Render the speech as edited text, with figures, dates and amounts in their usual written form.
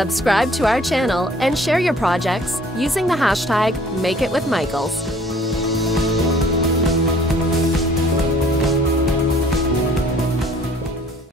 Subscribe to our channel and share your projects using the hashtag MakeItWithMichaels.